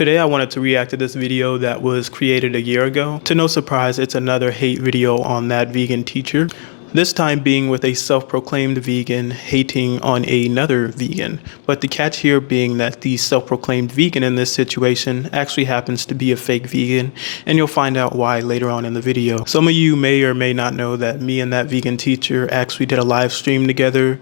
Today I wanted to react to this video that was created a year ago. To no surprise, it's another hate video on ThatVeganTeacher. This time being with a self-proclaimed vegan hating on another vegan. But the catch here being that the self-proclaimed vegan in this situation actually happens to be a fake vegan, and you'll find out why later on in the video. Some of you may or may not know that me and ThatVeganTeacher actually did a live stream together.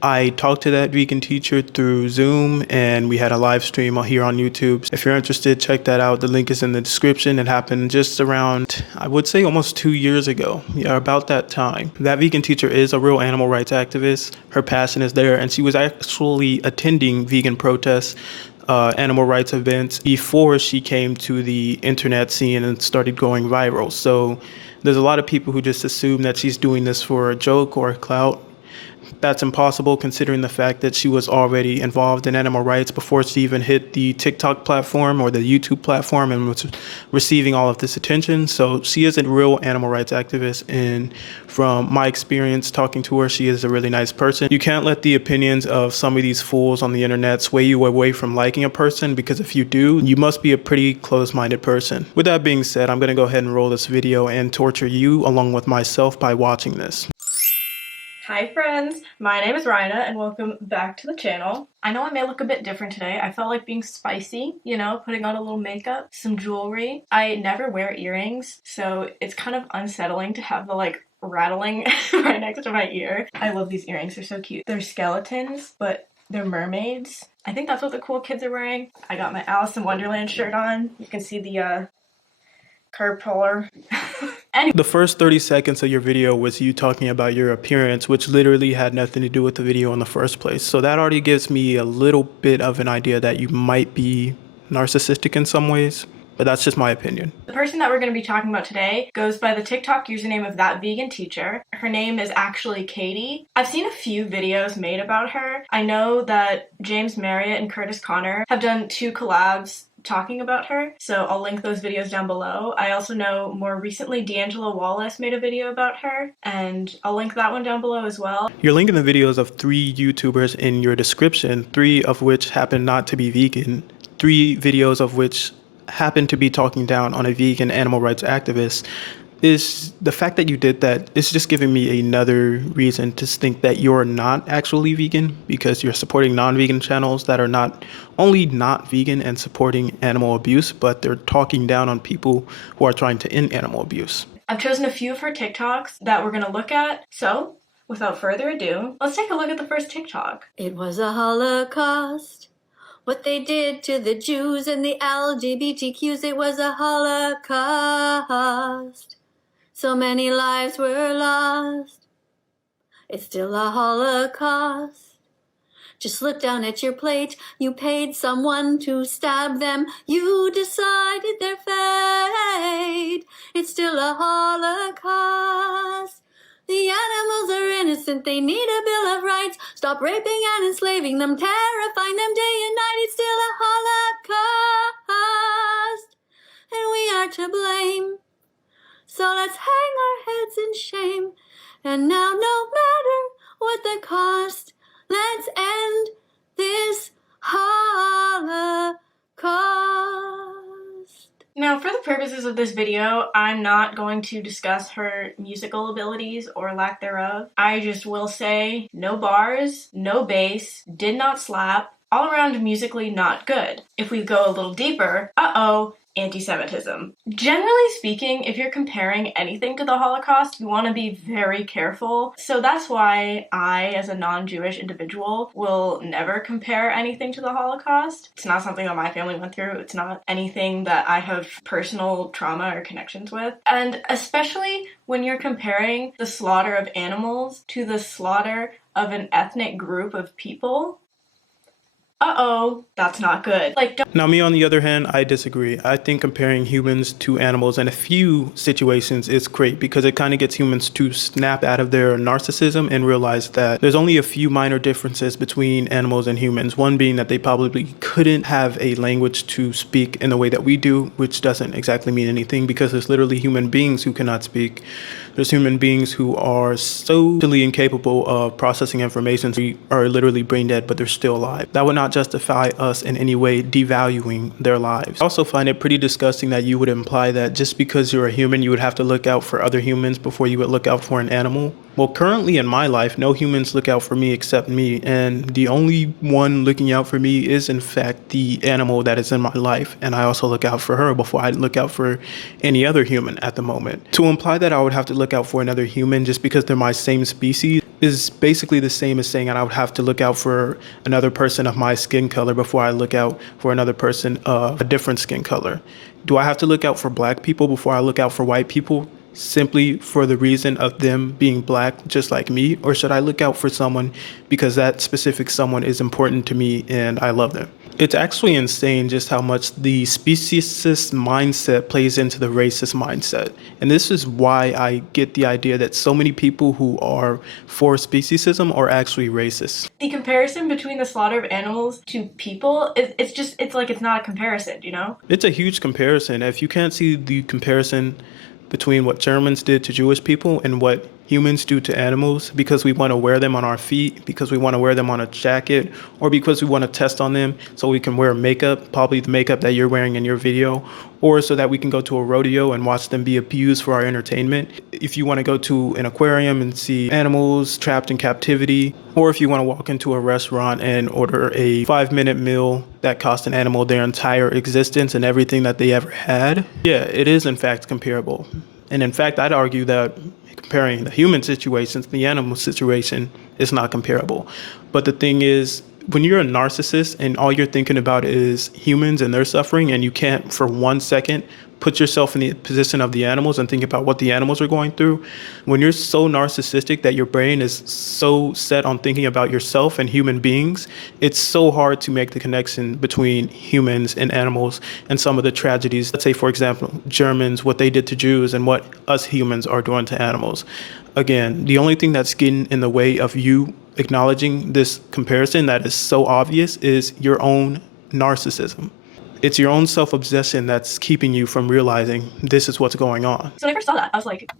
I talked to ThatVeganTeacher through Zoom, and we had a live stream here on YouTube. If you're interested, check that out. The link is in the description. It happened just around, I would say, almost 2 years ago. Yeah, about that time. ThatVeganTeacher is a real animal rights activist. Her passion is there, and she was actually attending vegan protests, animal rights events before she came to the internet scene and started going viral. So there's a lot of people who just assume that she's doing this for a joke or a clout. That's impossible considering the fact that she was already involved in animal rights before she even hit the TikTok platform or the YouTube platform and was receiving all of this attention. So she is a real animal rights activist, and from my experience talking to her, she is a really nice person. You can't let the opinions of some of these fools on the internet sway you away from liking a person, because if you do, you must be a pretty close-minded person. With that being said, I'm going to go ahead and roll this video and torture you along with myself by watching this. Hi friends, my name is Rhina and welcome back to the channel. I know I may look a bit different today. I felt like being spicy, you know, putting on a little makeup, some jewelry. I never wear earrings, so it's kind of unsettling to have the like rattling right next to my ear. I love these earrings, they're so cute. They're skeletons, but they're mermaids. I think that's what the cool kids are wearing. I got my Alice in Wonderland shirt on. You can see the curb puller. Anyway. The first 30 seconds of your video was you talking about your appearance, which literally had nothing to do with the video in the first place. So that already gives me a little bit of an idea that you might be narcissistic in some ways, but that's just my opinion. The person that we're going to be talking about today goes by the TikTok username of ThatVeganTeacher. Her name is actually Kadie. I've seen a few videos made about her. I know that James Marriott and Curtis Connor have done 2 collabs talking about her, so I'll link those videos down below. I also know more recently D'Angelo Wallace made a video about her, and I'll link that one down below as well. You're linking the videos of 3 YouTubers in your description, 3 of which happen not to be vegan, 3 videos of which happen to be talking down on a vegan animal rights activist. Is the fact that you did that is just giving me another reason to think that you're not actually vegan, because you're supporting non-vegan channels that are not only not vegan and supporting animal abuse, but they're talking down on people who are trying to end animal abuse. I've chosen a few of her TikToks that we're gonna look at, so without further ado, let's take a look at the first TikTok. It was a Holocaust. What they did to the Jews and the LGBTQs, it was a Holocaust. So many lives were lost. It's still a Holocaust. Just look down at your plate. You paid someone to stab them. You decided their fate. It's still a Holocaust. The animals are innocent. They need a Bill of Rights. Stop raping and enslaving them, terrifying them day and night. It's still a Holocaust. And we are to blame. So let's hang our heads in shame. And now, no matter what the cost, let's end this Holocaust. Now, for the purposes of this video, I'm not going to discuss her musical abilities or lack thereof. I just will say no bars, no bass, did not slap, all around musically not good. If we go a little deeper, anti-Semitism. Generally speaking, if you're comparing anything to the Holocaust, you want to be very careful. So that's why I, as a non-Jewish individual, will never compare anything to the Holocaust. It's not something that my family went through. It's not anything that I have personal trauma or connections with. And especially when you're comparing the slaughter of animals to the slaughter of an ethnic group of people, that's not good. Now, me on the other hand, I disagree. I think comparing humans to animals in a few situations is great, because it kind of gets humans to snap out of their narcissism and realize that there's only a few minor differences between animals and humans. One being that they probably couldn't have a language to speak in the way that we do, which doesn't exactly mean anything, because there's literally human beings who cannot speak. There's human beings who are so totally incapable of processing information, we are literally brain dead, but they're still alive. That would not justify us in any way devaluing their lives. I also find it pretty disgusting that you would imply that just because you're a human, you would have to look out for other humans before you would look out for an animal. Well, currently in my life, no humans look out for me except me, and the only one looking out for me is in fact the animal that is in my life, and I also look out for her before I look out for any other human at the moment. To imply that I would have to look out for another human just because they're my same species is basically the same as saying that I would have to look out for another person of my skin color before I look out for another person of a different skin color. Do I have to look out for black people before I look out for white people? Simply for the reason of them being black just like me? Or should I look out for someone because that specific someone is important to me and I love them? It's actually insane just how much the speciesist mindset plays into the racist mindset. And this is why I get the idea that so many people who are for speciesism are actually racist. The comparison between the slaughter of animals to people, it's like it's not a comparison, you know? It's a huge comparison. If you can't see the comparison between what Germans did to Jewish people and what humans do to animals because we want to wear them on our feet, because we want to wear them on a jacket, or because we want to test on them so we can wear makeup, probably the makeup that you're wearing in your video, or so that we can go to a rodeo and watch them be abused for our entertainment. If you want to go to an aquarium and see animals trapped in captivity, or if you want to walk into a restaurant and order a 5-minute meal that cost an animal their entire existence and everything that they ever had, yeah, it is in fact comparable. And in fact, I'd argue that comparing the human situation to the animal situation is not comparable. But the thing is, when you're a narcissist and all you're thinking about is humans and their suffering, and you can't for 1 second put yourself in the position of the animals and think about what the animals are going through, when you're so narcissistic that your brain is so set on thinking about yourself and human beings, it's so hard to make the connection between humans and animals and some of the tragedies. Let's say, for example, Germans, what they did to Jews and what us humans are doing to animals. Again, the only thing that's getting in the way of you acknowledging this comparison that is so obvious is your own narcissism. It's your own self-obsession that's keeping you from realizing this is what's going on. So when I first saw that, I was like,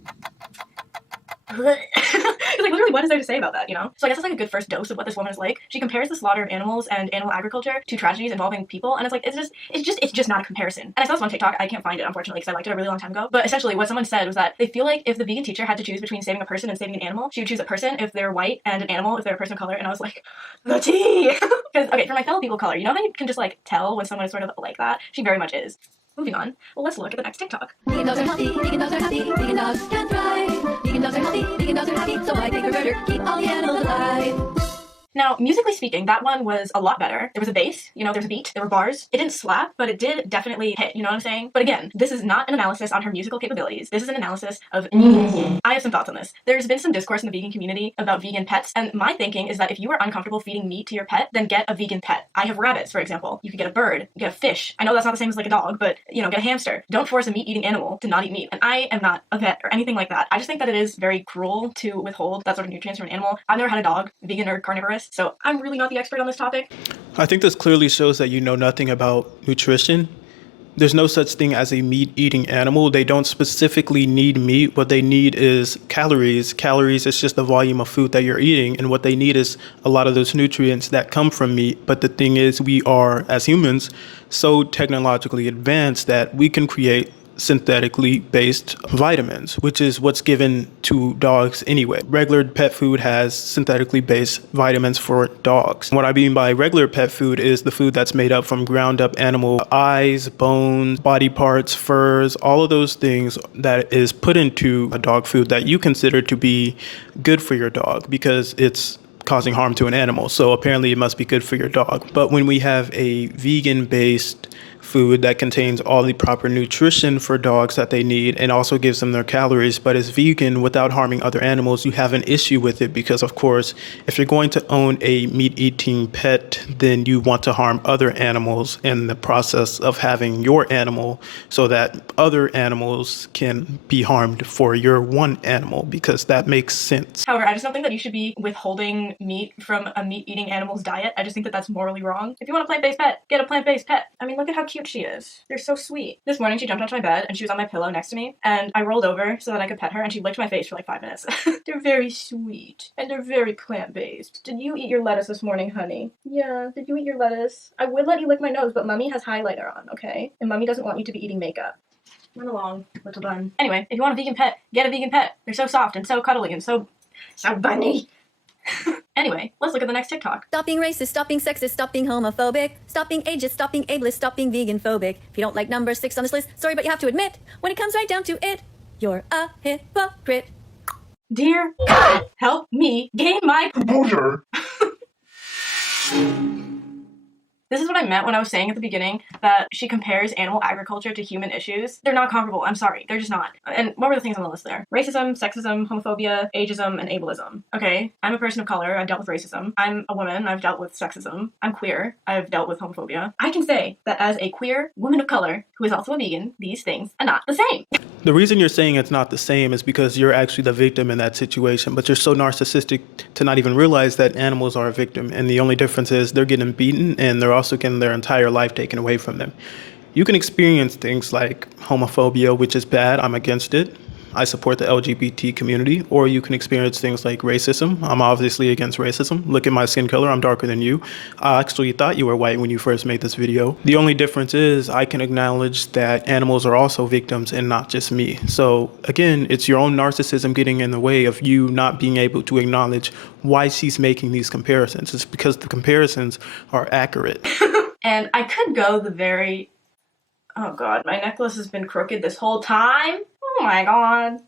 like, literally, what is there to say about that, you know? So I guess it's like a good first dose of what this woman is like. She compares the slaughter of animals and animal agriculture to tragedies involving people, and it's like, it's just not a comparison. And I saw this on TikTok. I can't find it, unfortunately, because I liked it a really long time ago. But essentially, what someone said was that they feel like if the vegan teacher had to choose between saving a person and saving an animal, she would choose a person if they're white and an animal if they're a person of color. And I was like, the tea! Because, okay, for my fellow people of color, you know how you can just, like, tell when someone is sort of like that? She very much is. Moving on, well, let's look at the next TikTok. Vegan dogs are healthy, vegan dogs are happy, vegan dogs can thrive. Vegan dogs are healthy, vegan dogs are happy, so why take a murder, keep all the animals alive. Now, musically speaking, that one was a lot better. There was a bass, you know, there was a beat, there were bars. It didn't slap, but it did definitely hit, you know what I'm saying? But again, this is not an analysis on her musical capabilities. This is an analysis of I have some thoughts on this. There's been some discourse in the vegan community about vegan pets, and my thinking is that if you are uncomfortable feeding meat to your pet, then get a vegan pet. I have rabbits, for example. You could get a bird, get a fish. I know that's not the same as like a dog, but, you know, get a hamster. Don't force a meat-eating animal to not eat meat. And I am not a vet or anything like that. I just think that it is very cruel to withhold that sort of nutrients from an animal. I've never had a dog, vegan or carnivorous, so I'm really not the expert on this topic. I think this clearly shows that you know nothing about nutrition. There's no such thing as a meat-eating animal. They don't specifically need meat. What they need is calories. Calories is just the volume of food that you're eating, and what they need is a lot of those nutrients that come from meat. But the thing is, we are, as humans, so technologically advanced that we can create synthetically based vitamins, which is what's given to dogs anyway. Regular pet food has synthetically based vitamins for dogs. What I mean by regular pet food is the food that's made up from ground up animal eyes, bones, body parts, furs, all of those things that is put into a dog food that you consider to be good for your dog because it's causing harm to an animal. So apparently it must be good for your dog. But when we have a vegan-based food that contains all the proper nutrition for dogs that they need and also gives them their calories, but is vegan without harming other animals, you have an issue with it because, of course, if you're going to own a meat-eating pet, then you want to harm other animals in the process of having your animal so that other animals can be harmed for your one animal, because that makes sense. However, I just don't think that you should be withholding meat from a meat-eating animal's diet. I just think that that's morally wrong. If you want a plant-based pet, get a plant-based pet. I mean, look at how cute she is. They're so sweet. This morning she jumped onto my bed and she was on my pillow next to me, and I rolled over so that I could pet her, and she licked my face for like 5 minutes. They're very sweet and they're very plant-based. Did you eat your lettuce this morning, honey? Yeah, did you eat your lettuce? I would let you lick my nose, but Mummy has highlighter on, okay? And Mummy doesn't want you to be eating makeup. Run along, little bun. Anyway, if you want a vegan pet, get a vegan pet. They're so soft and so cuddly and so bunny. Anyway, let's look at the next TikTok. Stop being racist, stop being sexist, stop being homophobic, stop being ageist, stop being ableist, stop being vegan phobic. If you don't like number 6 on this list, sorry, but you have to admit, when it comes right down to it, you're a hypocrite. Dear God, help me gain my composure. This is what I meant when I was saying at the beginning that she compares animal agriculture to human issues. They're not comparable. I'm sorry. They're just not. And what were the things on the list there? Racism, sexism, homophobia, ageism, and ableism. Okay, I'm a person of color. I've dealt with racism. I'm a woman. I've dealt with sexism. I'm queer. I've dealt with homophobia. I can say that as a queer woman of color who is also a vegan, these things are not the same. The reason you're saying it's not the same is because you're actually the victim in that situation, but you're so narcissistic to not even realize that animals are a victim, and the only difference is they're getting beaten and they're also getting their entire life taken away from them. You can experience things like homophobia, which is bad. I'm against it. I support the LGBT community. Or you can experience things like racism. I'm obviously against racism. Look at my skin color. I'm darker than you. I actually thought you were white when you first made this video. The only difference is I can acknowledge that animals are also victims and not just me. So again, it's your own narcissism getting in the way of you not being able to acknowledge why she's making these comparisons. It's because the comparisons are accurate. And I could go the very... Oh God, my necklace has been crooked this whole time. Oh my God.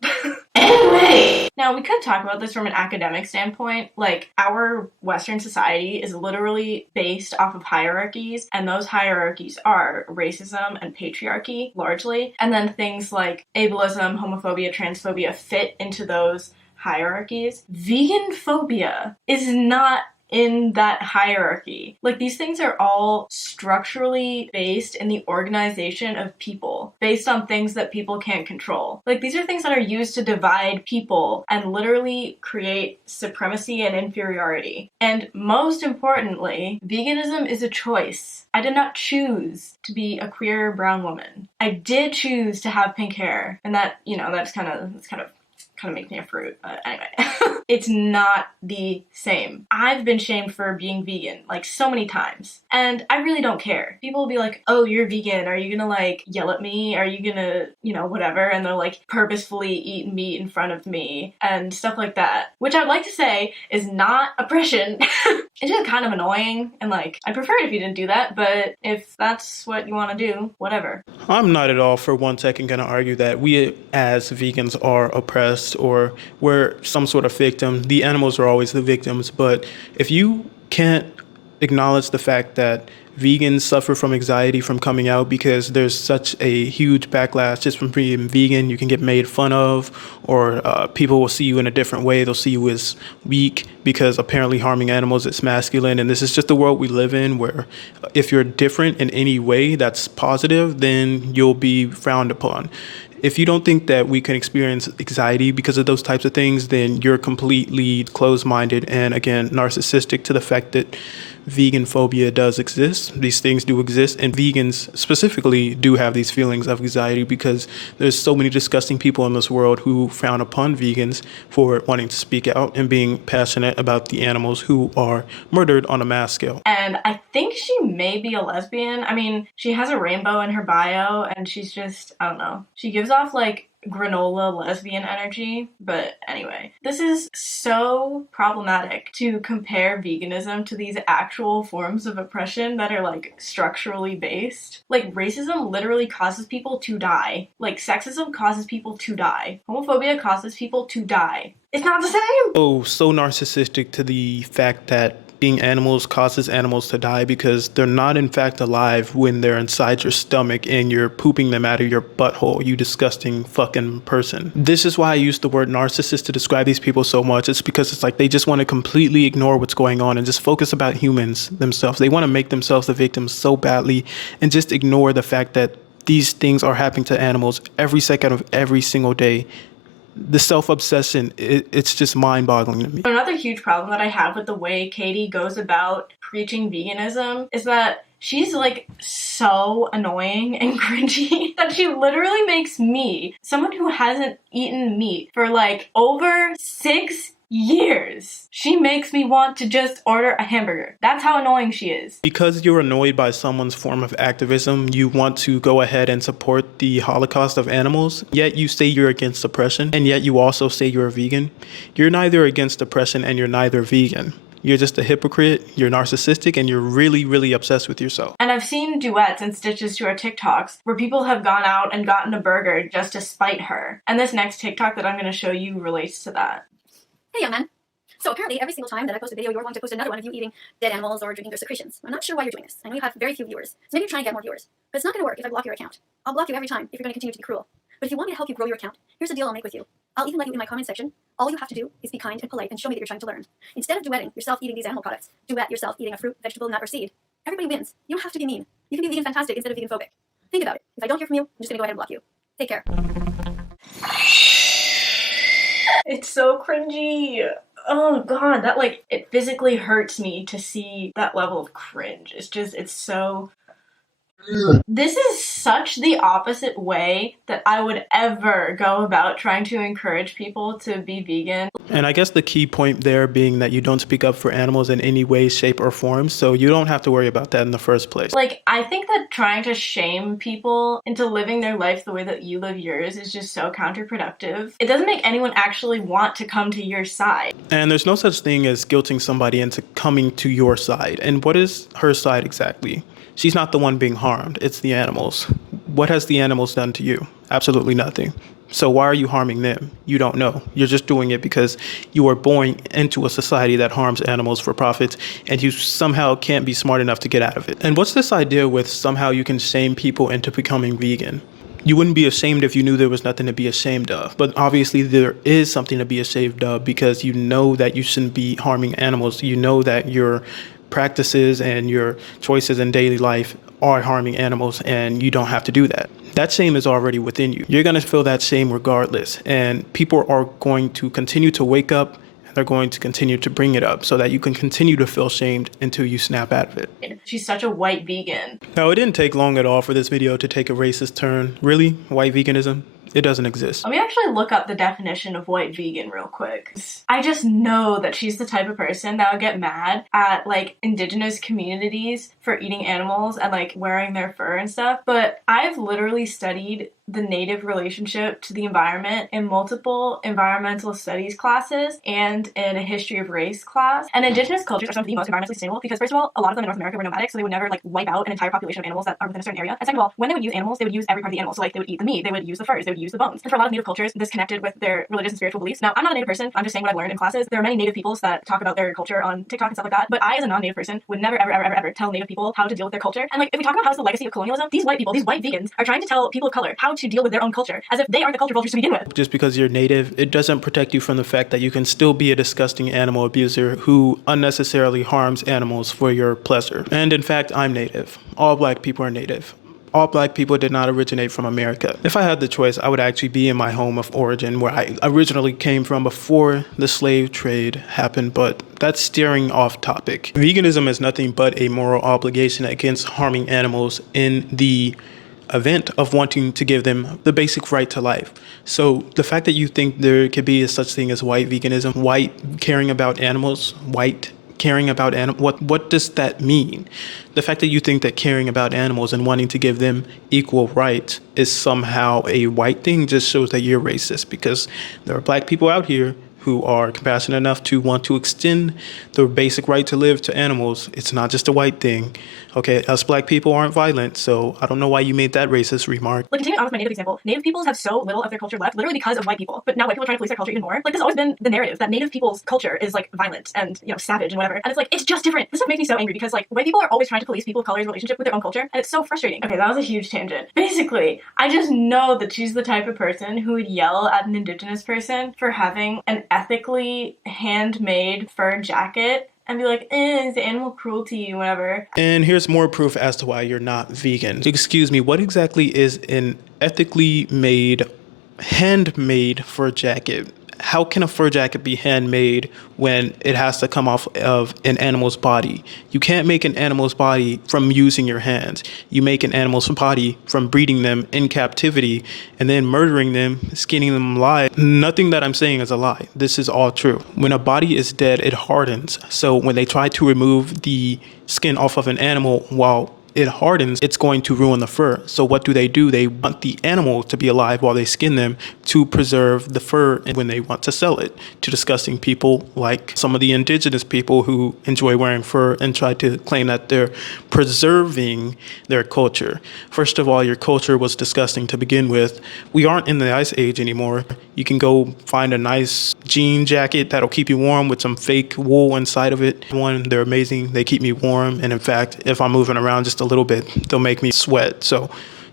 Anyway. Now, we could talk about this from an academic standpoint. Like, our Western society is literally based off of hierarchies, and those hierarchies are racism and patriarchy, largely. And then things like ableism, homophobia, transphobia fit into those hierarchies. Vegan phobia is not in that hierarchy. Like, these things are all structurally based in the organization of people, based on things that people can't control. Like, these are things that are used to divide people and literally create supremacy and inferiority. And most importantly, veganism is a choice. I did not choose to be a queer brown woman. I did choose to have pink hair, and that, you know, that's kind of makes me a fruit, but anyway. It's not the same. I've been shamed for being vegan, like, so many times, and I really don't care. People will be like, oh, you're vegan, are you gonna, like, yell at me? Are you gonna, you know, whatever, and they'll, like, purposefully eat meat in front of me, and stuff like that, which I'd like to say is not oppression. It's just kind of annoying, and, like, I'd prefer it if you didn't do that, but if that's what you want to do, whatever. I'm not at all for 1 second going to argue that we as vegans are oppressed or we're some sort of victim. The animals are always the victims. But if you can't acknowledge the fact that vegans suffer from anxiety from coming out because there's such a huge backlash just from being vegan, you can get made fun of, or people will see you in a different way. They'll see you as weak because apparently harming animals is masculine. And this is just the world we live in, where if you're different in any way that's positive, then you'll be frowned upon. If you don't think that we can experience anxiety because of those types of things, then you're completely closed-minded and, again, narcissistic to the fact that vegan phobia does exist. These things do exist, and vegans specifically do have these feelings of anxiety because there's so many disgusting people in this world who frown upon vegans for wanting to speak out and being passionate about the animals who are murdered on a mass scale. And I think she may be a lesbian. I mean, she has a rainbow in her bio, and she's just, I don't know. She gives off, like, granola lesbian energy. But anyway, this is so problematic to compare veganism to these actual forms of oppression that are, like, structurally based. Like, racism literally causes people to die. Like, sexism causes people to die. Homophobia causes people to die. It's not the same! Oh, so narcissistic to the fact that being animals causes animals to die because they're not in fact alive when they're inside your stomach and you're pooping them out of your butthole, you disgusting fucking person. This is why I use the word narcissist to describe these people so much. It's because it's like they just want to completely ignore what's going on and just focus about humans themselves. They want to make themselves the victims so badly and just ignore the fact that these things are happening to animals every second of every single day the self-obsession, it's just mind-boggling to me. Another huge problem that I have with the way Kadie goes about preaching veganism is that she's like so annoying and cringy that she literally makes me, someone who hasn't eaten meat for like over 6 years, she makes me want to just order a hamburger. That's how annoying she is. Because you're annoyed by someone's form of activism, you want to go ahead and support the Holocaust of animals, yet you say you're against oppression, and yet you also say you're a vegan. You're neither against oppression and you're neither vegan. You're just a hypocrite, you're narcissistic, and you're really, really obsessed with yourself. And I've seen duets and stitches to her TikToks where people have gone out and gotten a burger just to spite her. And this next TikTok that I'm going to show you relates to that. Hey, young man. So apparently every single time that I post a video, you're going to post another one of you eating dead animals or drinking their secretions. I'm not sure why you're doing this. I know you have very few viewers, so maybe you're trying to get more viewers. But it's not going to work if I block your account. I'll block you every time if you're going to continue to be cruel. But if you want me to help you grow your account, here's the deal I'll make with you. I'll even let you in my comment section. All you have to do is be kind and polite and show me that you're trying to learn. Instead of duetting yourself eating these animal products, duet yourself eating a fruit, vegetable, nut, or seed. Everybody wins. You don't have to be mean. You can be vegan fantastic instead of vegan phobic. Think about it. If I don't hear from you, I'm just going to go ahead and block you. Take care. It's so cringy. Oh god, that like, it physically hurts me to see that level of cringe. It's just, it's so... This is such the opposite way that I would ever go about trying to encourage people to be vegan. And I guess the key point there being that you don't speak up for animals in any way, shape, or form, so you don't have to worry about that in the first place. Like, I think that trying to shame people into living their life the way that you live yours is just so counterproductive. It doesn't make anyone actually want to come to your side. And there's no such thing as guilting somebody into coming to your side. And what is her side exactly? She's not the one being harmed, it's the animals. What has the animals done to you? Absolutely nothing. So why are you harming them? You don't know. You're just doing it because you are born into a society that harms animals for profit, and you somehow can't be smart enough to get out of it. And what's this idea with somehow you can shame people into becoming vegan? You wouldn't be ashamed if you knew there was nothing to be ashamed of. But obviously there is something to be ashamed of because you know that you shouldn't be harming animals. You know that your practices and your choices in daily life are harming animals, and you don't have to do that. That shame is already within you. You're going to feel that shame regardless, and people are going to continue to wake up, and they're going to continue to bring it up so that you can continue to feel shamed until you snap out of it. She's such a white vegan. Now, it didn't take long at all for this video to take a racist turn. Really? White veganism? It doesn't exist. Let me actually look up the definition of white vegan real quick. I just know that she's the type of person that would get mad at like indigenous communities for eating animals and like wearing their fur and stuff. But I've literally studied the native relationship to the environment in multiple environmental studies classes and in a history of race class. And indigenous cultures are some of the most environmentally sustainable because first of all, a lot of them in North America were nomadic, so they would never like wipe out an entire population of animals that are within a certain area. And second of all, when they would use animals, they would use every part of the animal. So like they would eat the meat, they would use the furs, they would use the bones. And for a lot of native cultures, this connected with their religious and spiritual beliefs. Now, I'm not a native person, I'm just saying what I've learned in classes. There are many native peoples that talk about their culture on TikTok and stuff like that, but I as a non-native person would never ever tell native people how to deal with their culture. And like if we talk about how's the legacy of colonialism, these white people, these white vegans are trying to tell people of color how to deal with their own culture as if they are the culture vultures to begin with. Just because you're native, it doesn't protect you from the fact that you can still be a disgusting animal abuser who unnecessarily harms animals for your pleasure. And in fact, I'm native. All black people are native. All black people did not originate from America. If I had the choice, I would actually be in my home of origin where I originally came from before the slave trade happened, but that's steering off topic. Veganism is nothing but a moral obligation against harming animals in the event of wanting to give them the basic right to life. So the fact that you think there could be such thing as white veganism, white caring about animals, white caring about animals, what does that mean? The fact that you think that caring about animals and wanting to give them equal rights is somehow a white thing just shows that you're racist, because there are black people out here who are compassionate enough to want to extend the basic right to live to animals. It's not just a white thing. Okay, us black people aren't violent, so I don't know why you made that racist remark. Like, continuing on with my native example, native peoples have so little of their culture left, literally because of white people. But now white people are trying to police their culture even more. Like, this has always been the narrative, that native people's culture is, like, violent and, you know, savage and whatever. And it's like, it's just different. This stuff makes me so angry because, like, white people are always trying to police people of color's relationship with their own culture, and it's so frustrating. Okay, that was a huge tangent. Basically, I just know that she's the type of person who would yell at an indigenous person for having an ethically handmade fur jacket and be like, it's animal cruelty, whatever. And here's more proof as to why you're not vegan. Excuse me, what exactly is an ethically made handmade fur jacket. How can a fur jacket be handmade when it has to come off of an animal's body? You can't make an animal's body from using your hands. You make an animal's body from breeding them in captivity and then murdering them, skinning them alive. Nothing that I'm saying is a lie. This is all true. When a body is dead, it hardens. So when they try to remove the skin off of an animal while it hardens, it's going to ruin the fur. So what do? They want the animal to be alive while they skin them to preserve the fur when they want to sell it to disgusting people like some of the indigenous people who enjoy wearing fur and try to claim that they're preserving their culture. First of all, your culture was disgusting to begin with. We aren't in the Ice Age anymore. You can go find a nice jean jacket that'll keep you warm with some fake wool inside of it. They're amazing. They keep me warm. And in fact, if I'm moving around just a little bit, they'll make me sweat. So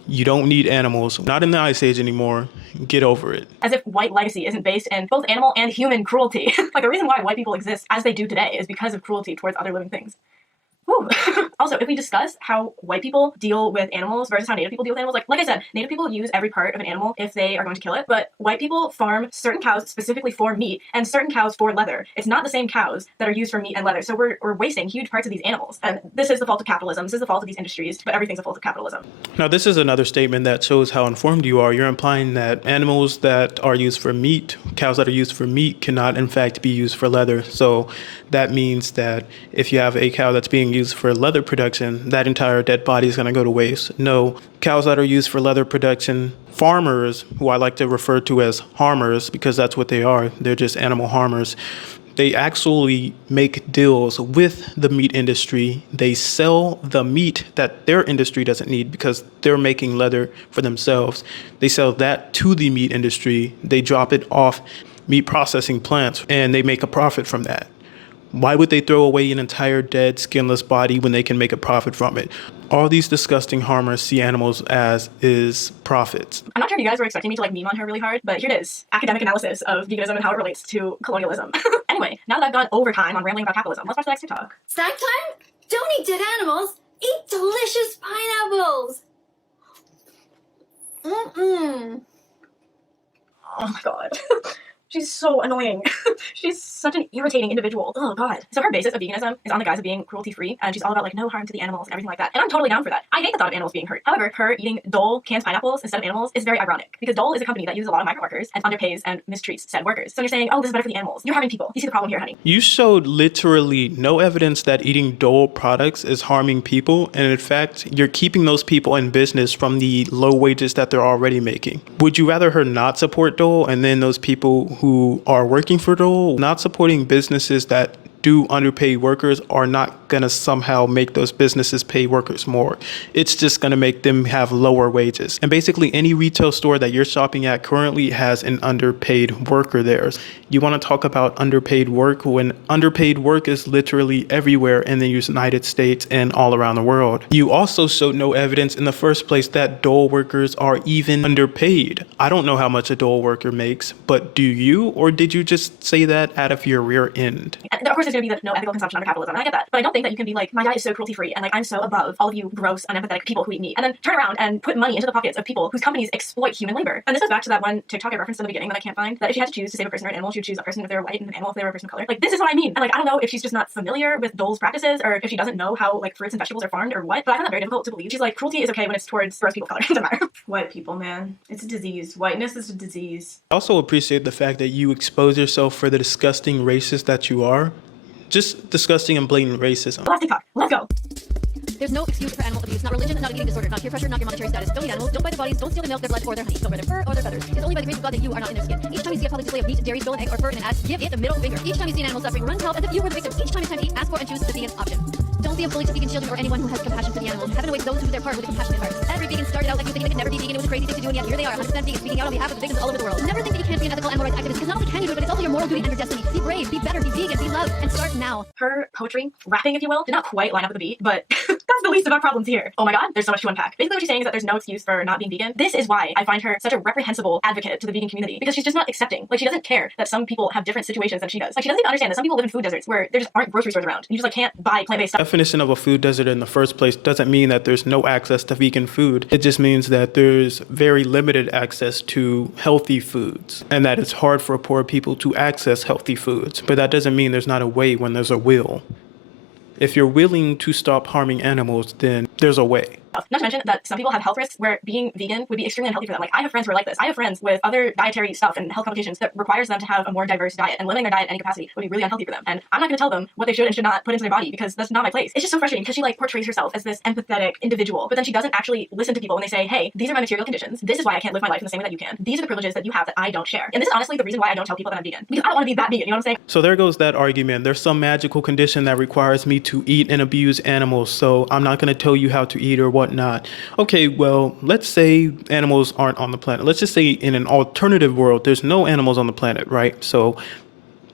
you don't need animals. Not in the Ice Age anymore. Get over it. As if white legacy isn't based in both animal and human cruelty. Like, the reason why white people exist as they do today is because of cruelty towards other living things. Also, if we discuss how white people deal with animals versus how Native people deal with animals, like I said, Native people use every part of an animal if they are going to kill it, but white people farm certain cows specifically for meat and certain cows for leather. It's not the same cows that are used for meat and leather, so we're wasting huge parts of these animals. And this is the fault of capitalism. This is the fault of these industries, but everything's the fault of capitalism. Now, this is another statement that shows how informed you are. You're implying that animals that are used for meat, cows that are used for meat, cannot in fact be used for leather. So that means that if you have a cow that's being used for leather production, that entire dead body is going to go to waste. No, cows that are used for leather production, farmers, who I like to refer to as harmers because that's what they are, they're just animal harmers. They actually make deals with the meat industry. They sell the meat that their industry doesn't need because they're making leather for themselves. They sell that to the meat industry. They drop it off meat processing plants and they make a profit from that. Why would they throw away an entire dead, skinless body when they can make a profit from it? All these disgusting harmers see animals as is profits. I'm not sure if you guys were expecting me to meme on her really hard, but here it is. Academic analysis of veganism and how it relates to colonialism. Anyway, now that I've gone overtime on rambling about capitalism, let's watch the next TikTok. Snack time? Don't eat dead animals. Eat delicious pineapples. Oh my god. She's so annoying. She's such an irritating individual. Oh god. So her basis of veganism is on the guise of being cruelty-free, and she's all about no harm to the animals and everything like that. And I'm totally down for that. I hate the thought of animals being hurt. However, her eating Dole canned pineapples instead of animals is very ironic, because Dole is a company that uses a lot of migrant workers and underpays and mistreats said workers. So you're saying, oh, this is better for the animals. You're harming people. You see the problem here, honey. You showed literally no evidence that eating Dole products is harming people, and in fact, you're keeping those people in business from the low wages that they're already making. Would you rather her not support Dole and then those people who are working for Dole not supporting businesses that do underpay workers are not going to somehow make those businesses pay workers more. It's just going to make them have lower wages. And basically any retail store that you're shopping at currently has an underpaid worker there. You want to talk about underpaid work when underpaid work is literally everywhere in the United States and all around the world. You also showed no evidence in the first place that Dole workers are even underpaid. I don't know how much a Dole worker makes, but do you? Or did you just say that out of your rear end? And of course, there's going to be no ethical consumption under capitalism, and I get that. But I don't think that you can be my diet is so cruelty-free, and I'm so above all of you gross, unempathetic people who eat meat, and then turn around and put money into the pockets of people whose companies exploit human labor. And this goes back to that one TikTok I referenced in the beginning that I can't find, that if she had to choose to save a person or an animal, she would choose a person if they were white and an animal if they were a person of color. This is what I mean. And I don't know if she's just not familiar with Dole's practices, or if she doesn't know how fruits and vegetables are farmed or what, but I find that very difficult to believe. She's cruelty is okay when it's towards gross people of color. It doesn't matter. White people, man. It's a disease. Whiteness is a disease. I also appreciate the fact that you expose yourself for the disgusting racist that you are. Just disgusting and blatant racism. Left TikTok. Let's go. There's no excuse for animal abuse, not religion, not a eating disorder, not peer pressure, not your monetary status. Don't eat animals, don't buy their bodies, don't steal their milk, their blood, or their honey. Don't wear their fur or their feathers. It's only by the grace of God that you are not in their skin. Each time you see a public display of meat, dairy, stolen egg, or fur in an ad, give it a middle finger. Each time you see an animal suffering, run to help as if you were the victim. Each time it's time to eat, ask for and choose the vegan option. Don't be a bully to vegan children or anyone who has compassion for the animals. Heaven awaits those who do their part with a compassionate heart. Every vegan started out thinking they could never be vegan. It was a crazy thing to do, and yet here they are, 100% vegan, speaking out on behalf of the vegans all over the world. Never think that you can't be an ethical animal rights activist, because not only can you do it, but it's also your moral duty and your destiny. Be brave, be better, be vegan, be loved, and start now. Her poetry, rapping if you will, did not quite line up with the beat, but That's the least of our problems here. Oh my god, there's so much to unpack. Basically what she's saying is that there's no excuse for not being vegan. This is why I find her such a reprehensible advocate to the vegan community, because she's just not accepting. Like, she doesn't care that some people have different situations than she does. Like, she doesn't even understand that some people live in food deserts where there just aren't grocery stores around. And you just like can't buy plant-based stuff. Definition of a food desert in the first place doesn't mean that there's no access to vegan food. It just means that there's very limited access to healthy foods and that it's hard for poor people to access healthy foods. But that doesn't mean there's not a way when there's a will. If you're willing to stop harming animals, then there's a way. Not to mention that some people have health risks where being vegan would be extremely unhealthy for them. Like, I have friends who are like this. I have friends with other dietary stuff and health complications that requires them to have a more diverse diet, and limiting their diet in any capacity would be really unhealthy for them. And I'm not going to tell them what they should and should not put into their body, because that's not my place. It's just so frustrating because she like portrays herself as this empathetic individual, but then she doesn't actually listen to people when they say, hey, these are my material conditions. This is why I can't live my life in the same way that you can. These are the privileges that you have that I don't share. And this is honestly the reason why I don't tell people that I'm vegan, because I don't want to be that vegan. You know what I'm saying? So there goes that argument. There's some magical condition that requires me to eat and abuse animals, so I'm not going to tell you how to eat or whatnot. Okay, well, let's say animals aren't on the planet. Let's just say in an alternative world, there's no animals on the planet, right? So,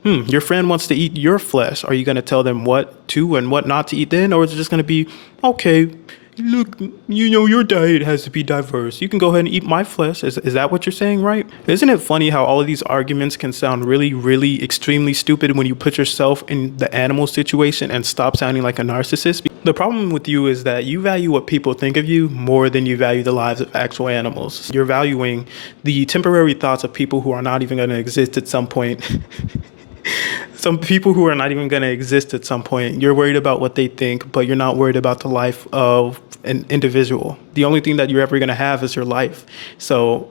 your friend wants to eat your flesh. Are you going to tell them what to and what not to eat then? Or is it just going to be, okay, look, you know, your diet has to be diverse. You can go ahead and eat my flesh. Is that what you're saying, right? Isn't it funny how all of these arguments can sound really, really extremely stupid when you put yourself in the animal situation and stop sounding like a narcissist? The problem with you is that you value what people think of you more than you value the lives of actual animals. You're valuing the temporary thoughts of people who are not even going to exist at some point. Some people who are not even going to exist at some point. You're worried about what they think, but you're not worried about the life of an individual. The only thing that you're ever going to have is your life. So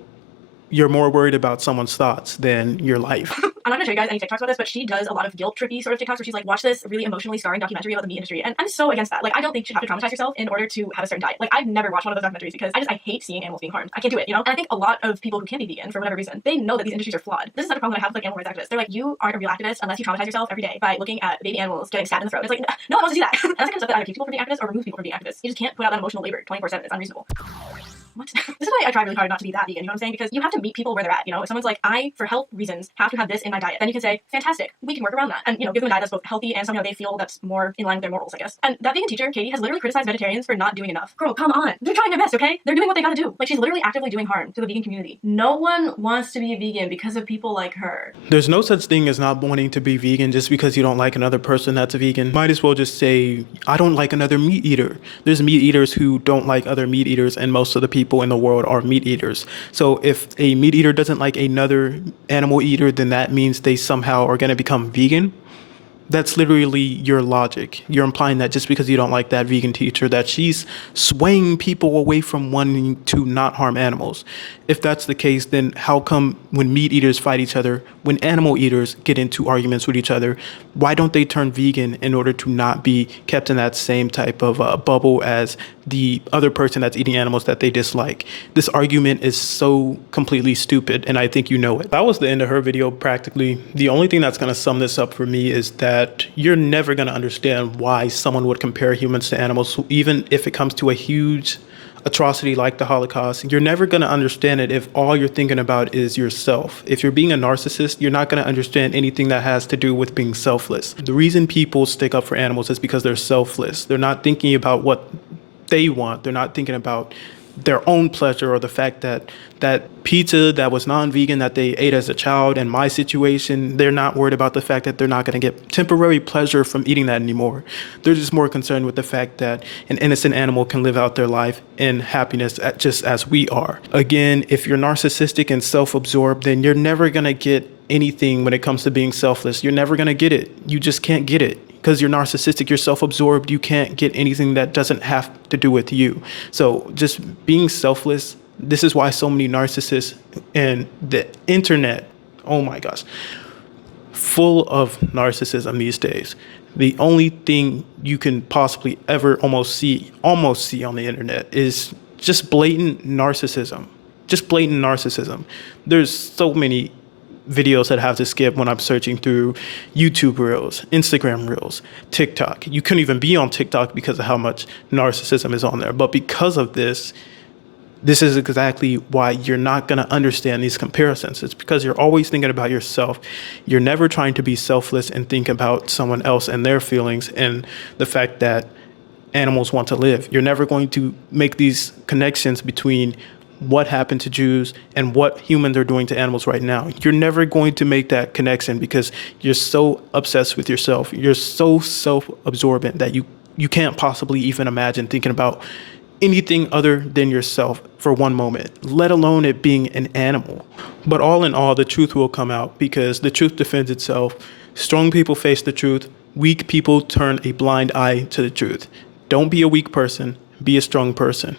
you're more worried about someone's thoughts than your life. I'm not gonna show you guys any TikToks about this, but she does a lot of guilt trippy sort of TikToks where she's like, watch this really emotionally scarring documentary about the meat industry. And I'm so against that. Like, I don't think you should have to traumatize yourself in order to have a certain diet. Like, I've never watched one of those documentaries because I hate seeing animals being harmed. I can't do it, you know? And I think a lot of people who can be vegan for whatever reason, they know that these industries are flawed. This is not a problem that I have with like animal rights activists. They're like, you aren't a real activist unless you traumatize yourself every day by looking at baby animals getting stabbed in the throat. It's like, no one wants to see that. And that's the kind of stuff that either keeps people from being activists or removes people from being activists. You just can't put out that emotional labor 24/7. It's unreasonable. What? This is why I try really hard not to be that vegan, you know what I'm saying? Because you have to meet people where they're at, you know? If someone's like, I, for health reasons, have to have this in my diet, then you can say, fantastic, we can work around that. And, you know, give them a diet that's both healthy and something that they feel that's more in line with their morals, I guess. And that vegan teacher, Kadie, has literally criticized vegetarians for not doing enough. Girl, come on. They're trying their best, okay? They're doing what they gotta do. Like, she's literally actively doing harm to the vegan community. No one wants to be a vegan because of people like her. There's no such thing as not wanting to be vegan just because you don't like another person that's a vegan. Might as well just say, I don't like another meat eater. There's meat eaters who don't like other meat eaters, and most of the people in the world are meat eaters. So if a meat eater doesn't like another animal eater, then that means they somehow are going to become vegan. That's literally your logic. You're implying that just because you don't like that vegan teacher, that she's swaying people away from wanting to not harm animals. If that's the case, then how come when meat eaters fight each other, when animal eaters get into arguments with each other, why don't they turn vegan in order to not be kept in that same type of bubble as the other person that's eating animals that they dislike? This argument is so completely stupid, and I think you know it. That was the end of her video, practically. The only thing that's going to sum this up for me is that you're never going to understand why someone would compare humans to animals, even if it comes to a huge atrocity like the Holocaust. You're never going to understand it if all you're thinking about is yourself. If you're being a narcissist, you're not going to understand anything that has to do with being selfless. The reason people stick up for animals is because they're selfless. They're not thinking about what they want. They're not thinking about their own pleasure or the fact that that pizza that was non-vegan that they ate as a child, in my situation, they're not worried about the fact that they're not going to get temporary pleasure from eating that anymore. They're just more concerned with the fact that an innocent animal can live out their life in happiness just as we are. Again, if you're narcissistic and self-absorbed, then you're never going to get anything when it comes to being selfless. You're never going to get it. You just can't get it. Because you're narcissistic, you're self-absorbed, you can't get anything that doesn't have to do with you. So just being selfless, this is why so many narcissists and the internet, oh my gosh, full of narcissism these days. The only thing you can possibly ever almost see on the internet is just blatant narcissism. Just blatant narcissism. There's so many videos that I have to skip when I'm searching through YouTube Reels, Instagram Reels, TikTok. You couldn't even be on TikTok because of how much narcissism is on there. But because of this is exactly why you're not going to understand these comparisons. It's because you're always thinking about yourself. You're never trying to be selfless and think about someone else and their feelings and the fact that animals want to live. You're never going to make these connections between what happened to Jews and what humans are doing to animals right now. You're never going to make that connection because you're so obsessed with yourself. You're so self-absorbent that you can't possibly even imagine thinking about anything other than yourself for one moment, let alone it being an animal. But all in all, the truth will come out because the truth defends itself. Strong people face the truth. Weak people turn a blind eye to the truth. Don't be a weak person. Be a strong person.